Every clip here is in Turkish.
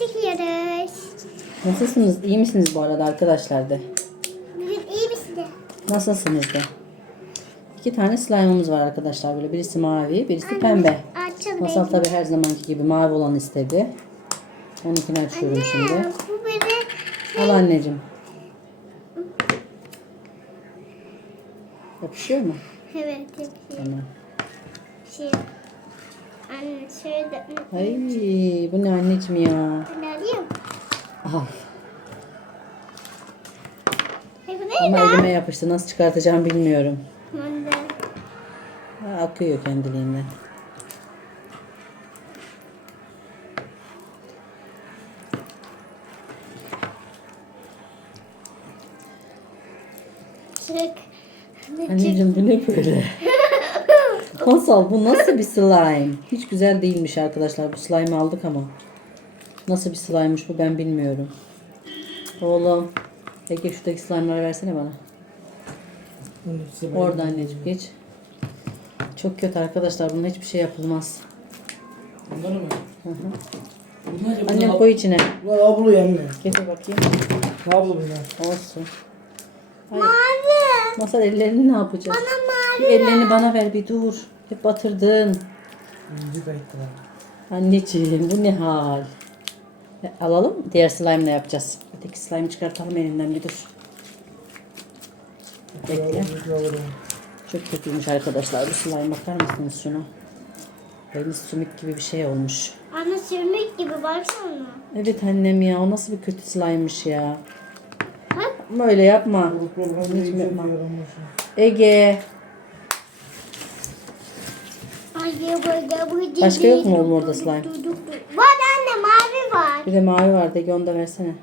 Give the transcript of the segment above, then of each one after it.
çekiyoruz. Nasılsınız? İyi misiniz bu arada arkadaşlar de? Bugün iyi misin de? Nasılsınız de? İki tane slime'ımız var arkadaşlar böyle. Birisi mavi, birisi pembe. Açalım. Masal tabi her zamanki gibi mavi olan istedi. Onunkini açıyorum şimdi. Bu beni Al anneciğim. Yapışıyor mu? evet yapayım. Tamam. Şey. Anne şöyle. Ay bu ne anneciğim ya? Bunu alayım. Hey, bu ama ne lan? elime yapıştı. Nasıl çıkartacağım bilmiyorum. Ha, akıyor kendiliğinden. Çık. Anneciğim bu ne böyle? Masal bu nasıl bir slime? Hiç güzel değilmiş arkadaşlar. Bu slime aldık ama. Nasıl bir slime'mış bu ben bilmiyorum. Oğlum. Ege şuradaki slime'ları versene bana. Orada anneciğim geç. Çok kötü arkadaşlar. Bunun hiçbir şey yapılmaz. Bunlar mı? Bunlar ya Annem bunlar koy içine. Bunlar ablo yani. Getir bakayım. Ablo bunlar? Olsun. Ay, Mavi. Masal ellerini ne yapacağız? Bana Bir ellerini bana ver bir dur. Hep batırdın. İnci kayıttılar. Anneciğim bu ne hal? E, Alalım. Diğer slime'la yapacağız. Öteki slime'ı çıkartalım elimden bir dur. Bekle. Çok kötüymüş arkadaşlar. Bu slime bakar mısınız şuna? Böyle sümük gibi bir şey olmuş. Anne sürmek gibi baksana. Evet annem ya o nasıl bir kötü slime'mış ya. Ama öyle yapma. Yapma. yapma. Ege. Başka yok mu oğlum orada slime? Var anne mavi var. Bir de mavi vardı Ege onu da versene.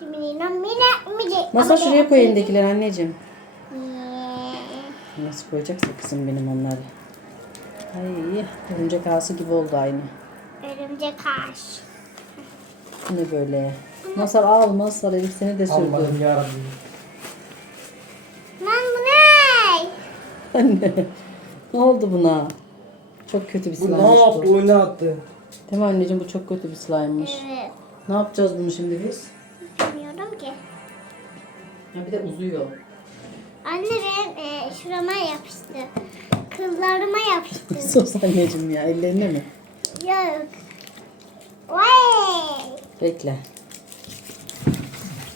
Mine mine mine. Masa şuraya koy elindekiler anneciğim. Nasıl koyacaksa kızım benim onları. Ay örümcek ağası gibi oldu aynı. Örümcek ağaç. Bu ne böyle? Masal al masal Elif seni de sürdü. Allah'ım yarabbim. Lan bu ne? Anne ne oldu buna? Çok kötü bir Bu ne yaptı? Oyuna attı. Değil mi anneciğim bu çok kötü bir slime'mış. Evet. Ne yapacağız bunu şimdi biz? Bilmiyorum ki. Ya bir de uzuyor. Anne benim e, şurama yapıştı. Kıllarıma yapıştı. Sus anneciğim ya ellerine mi? Yok. Vay. Bekle.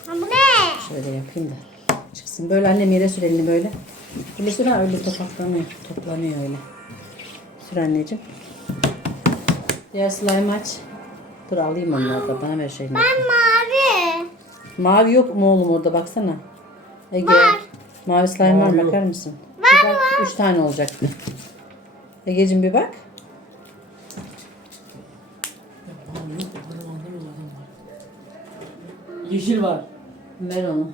Ha bu ne? Şöyle yapayım da. Çıksın. Böyle annem yere sür elini böyle. Öyle sür ha öyle topaklanıyor. Toplanıyor öyle. Sür anneciğim. Diğer slime aç. Dur alayım onları da. Bana ver şeyini. Ben mavi. Mavi yok mu oğlum orada baksana. Ege. Mavi slime var? Bakar mısın? bir bak. Üç tane olacaktı. Ege'cim bir bak. Yeşil var. Ver onu.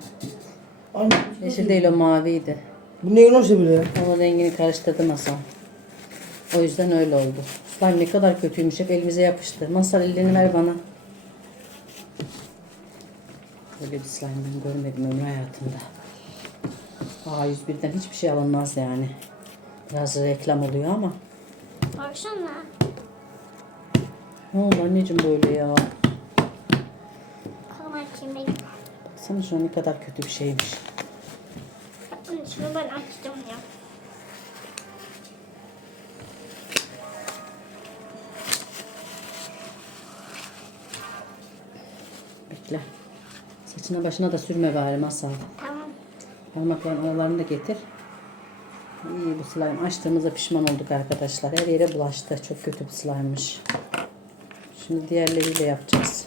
Yeşil değil o maviydi. Bu neyin hoşu bile? Onun rengini karıştırdı masal. O yüzden öyle oldu. Slime ne kadar kötüymüş. Hep elimize yapıştı. Masal ellerini ver bana. Böyle bir slime ben görmedim ömrü hayatımda. A101'den hiçbir şey alınmaz yani. Biraz reklam oluyor ama. Baksana. Ne oldu anneciğim böyle ya? Kalmak şimdi. Baksana şu an ne kadar kötü bir şeymiş. Şunu ben açtım ya. Saçına başına da sürme bari masal. Tamam. Parmakların aralarını da getir. İyi bu slime açtığımızda pişman olduk arkadaşlar. Her yere bulaştı. Çok kötü bir slime'mış. Şimdi diğerleriyle yapacağız.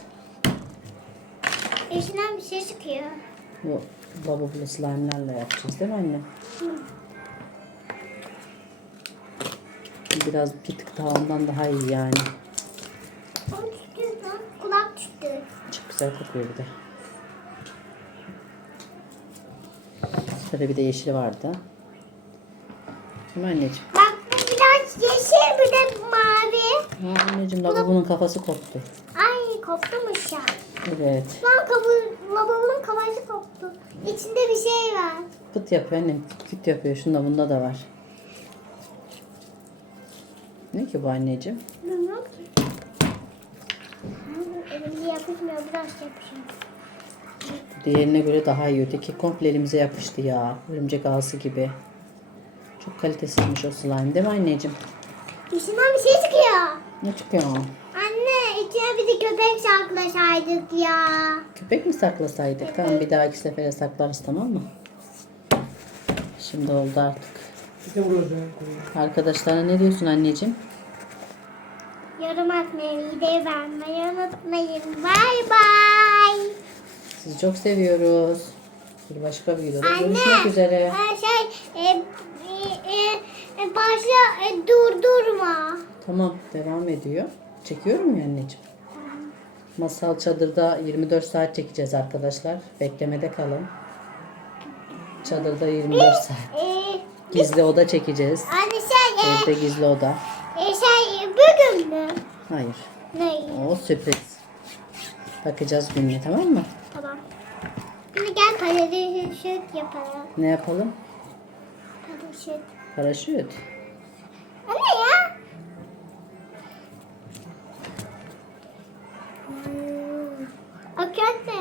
İçinden bir şey çıkıyor. Bu lavabolu slime'larla yapacağız değil mi anne? Biraz bir tık daha ondan daha iyi yani. Kulak düştü. Çok güzel kokuyor bir de. Şöyle bir de yeşili vardı. Değil mi anneciğim? Bak bu biraz yeşil bir de mavi. Ha, anneciğim lavabonun kafası koptu. Ay koptumuş ya. Evet. Lan kabuğu, lavabonun kafası koptu. İçinde bir şey var. Pıt yapıyor annem. Pıt yapıyor. Şunda bunda da var. Ne ki bu anneciğim? Bilmiyorum ki. Elimde yapışmıyor biraz yapışıyor. Diğerine göre daha iyi. Öteki komple elimize yapıştı ya. Örümcek ağası gibi. Çok kalitesizmiş o slime değil mi anneciğim? İçinden bir şey çıkıyor. Ne çıkıyor? Anne içine bir de köpek saklasaydık ya. Köpek mi saklasaydık? Tamam bir dahaki sefere saklarız tamam mı? Şimdi oldu artık. Arkadaşlarına ne diyorsun anneciğim? Yorum atmayı, videoyu beğenmeyi unutmayın. Bay bay. Sizi çok seviyoruz. Bir başka videoda Anne. görüşmek üzere. e, Şey, e, e, e, başla e, durdurma. Tamam devam ediyor. Çekiyorum ya anneciğim. Masal çadırda 24 saat çekeceğiz arkadaşlar. Beklemede kalın. Çadırda 24 saat. E, Gizli oda çekeceğiz. anne şey, e, Evde gizli oda. e, şey bugün mü? Hayır. Ne? O sürpriz. Bakacağız gününe tamam mı? Gel paraşüt yapalım. Ne yapalım? Paraşüt. Paraşüt. O ne ya? Hmm. O kötü.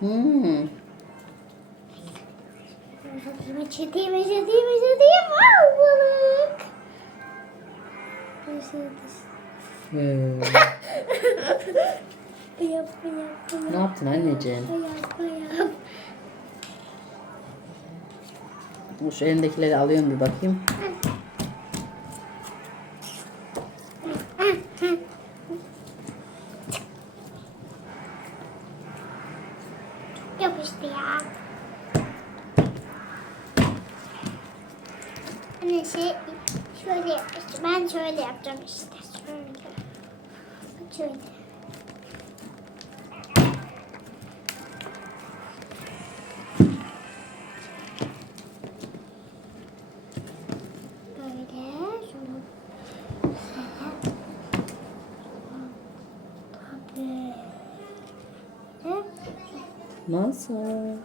Hmm. Çatayım, çatayım, çatayım, çatayım. Wow, balık. Yap, ne yaptın anneciğim? Şu elindekileri alıyorum bir bakayım. Yapıştı ya. Anne şey şöyle yapıştı. Ben şöyle yapacağım işte. Şöyle. Şöyle. Böyle. Masal.